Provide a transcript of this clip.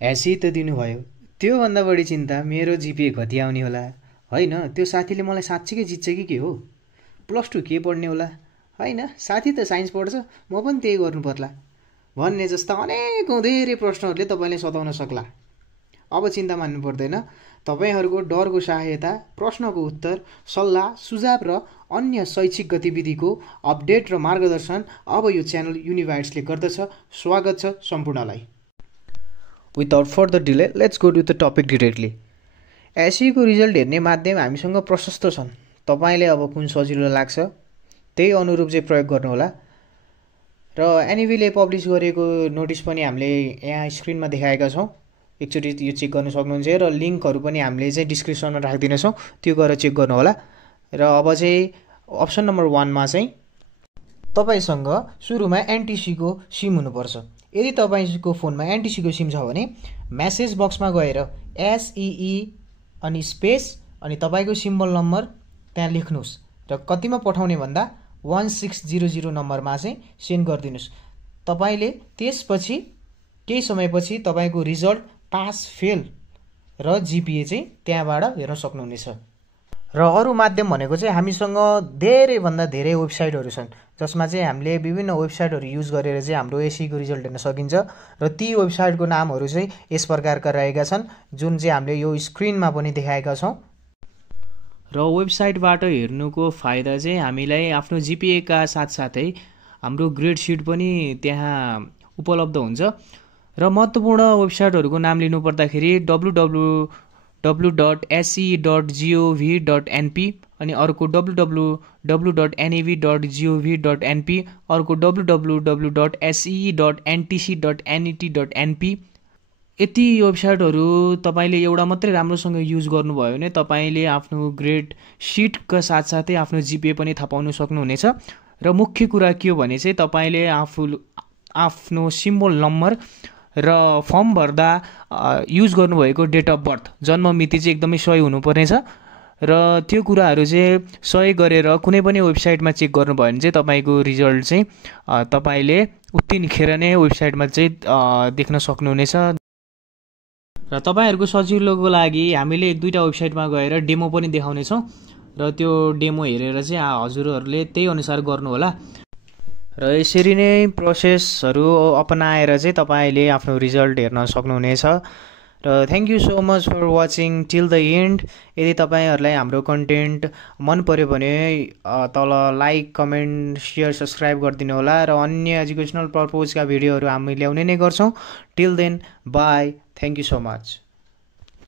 AC त दिनुभयो, त्योभन्दा बढी चिन्ता मेरो जिपिए कति आउने होला। होइन, त्यो साथीले मलाई साँच्चीकै जित्छ कि के हो? +2 के पढ्ने होला? होइन, साथी त साइन्स पढ्छ, म पनि त्यही गर्नु पर्ला भन्ने जस्ता अनेकौँ धेरै प्रश्नहरूले तपाईँलाई सताउन सक्ला। अब चिन्ता मान्नु पर्दैन। तपाईँहरूको डरको सहायता, प्रश्नको उत्तर, सल्लाह, सुझाव र अन्य शैक्षिक गतिविधिको अपडेट र मार्गदर्शन अब यो च्यानल युनिभाइट्सले गर्दछ। स्वागत छ सम्पूर्णलाई। Without further delay let's go to the topic directly. एसईको रिजल्ट हेर्ने माध्यम हामीसँग प्रशस्त छन्। तपाईँले अब कुन सजिलो लाग्छ त्यही अनुरूप चाहिँ प्रयोग गर्नुहोला। र एनईबीले पब्लिस गरेको नोटिस पनि हामीले यहाँ स्क्रिनमा देखाएका छौँ। एकचोटि यो चेक गर्न सक्नुहुन्छ र लिङ्कहरू पनि हामीले चाहिँ डिस्क्रिप्सनमा राखिदिनेछौँ, त्यो गएर चेक गर्नुहोला। र अब चाहिँ अप्सन नम्बर 1मा चाहिँ तपाईँसँग सुरुमा एनटिसीको सिम हुनुपर्छ। यदि तपाईँको फोनमा एनटिसीको सिम छ भने मेसेज बक्समा गएर एसई अनि स्पेस अनि तपाईँको सिम्बल नम्बर त्यहाँ लेख्नुहोस् र कतिमा पठाउने भन्दा 1600 नम्बरमा चाहिँ सेन्ड गरिदिनुहोस्। तपाईँले त्यसपछि केही समयपछि तपाईँको रिजल्ट पास फेल र जिपिए चाहिँ त्यहाँबाट हेर्न सक्नुहुनेछ। र अरू माध्यम भनेको चाहिँ हामीसँग धेरैभन्दा धेरै वेबसाइटहरू छन् जसमा चाहिँ हामीले विभिन्न वेबसाइटहरू युज गरेर चाहिँ हाम्रो एसईको रिजल्ट हेर्न सकिन्छ। र ती वेबसाइटको नामहरू चाहिँ यस प्रकारका रहेका छन् जुन चाहिँ हामीले यो स्क्रिनमा पनि देखाएका छौँ। र वेबसाइटबाट हेर्नुको फाइदा चाहिँ हामीलाई आफ्नो जिपिएका साथसाथै हाम्रो ग्रेड सिट पनि त्यहाँ उपलब्ध हुन्छ। र महत्त्वपूर्ण वेबसाइटहरूको नाम लिनुपर्दाखेरि www.se.gov.np अनि अर्को www.nev.gov.np, अर्को www.se.ntc.net.np। यति वेबसाइटहरू तपाईँले एउटा मात्रै राम्रोसँग युज गर्नुभयो भने तपाईँले आफ्नो ग्रेड सिटका साथसाथै आफ्नो जिपिए पनि थाहा पाउन सक्नुहुनेछ। र मुख्य कुरा के हो भने चाहिँ तपाईँले आफ्नो सिम्बल नम्बर र फर्म भर्दा युज गर्नुभएको डेट अफ बर्थ, जन्म मिति चाहिँ एकदमै सही हुनुपर्नेछ। र त्यो कुराहरू चाहिँ सही गरेर कुनै पनि वेबसाइटमा चेक गर्नुभयो भने चाहिँ तपाईँको रिजल्ट चाहिँ तपाईँले उत्तिखेर नै वेबसाइटमा चाहिँ देख्न सक्नुहुनेछ। र तपाईँहरूको सजिलोको लागि हामीले 1-2टा वेबसाइटमा गएर डेमो पनि देखाउनेछौँ र त्यो डेमो हेरेर चाहिँ हजुरहरूले त्यही अनुसार गर्नुहोला। र यसरी नै प्रोसेसहरू अपनाएर चाहिँ तपाईँले आफ्नो रिजल्ट हेर्न सक्नुहुनेछ। र thank you so much for watching till the end. यदि तपाईँहरूलाई हाम्रो कन्टेन्ट मन पर्यो भने तल लाइक, कमेन्ट, सेयर, सब्सक्राइब गरिदिनु होला। र अन्य एजुकेसनल पर्पोजका भिडियोहरू हामी ल्याउने नै गर्छौँ। Till then bye, thank you so much.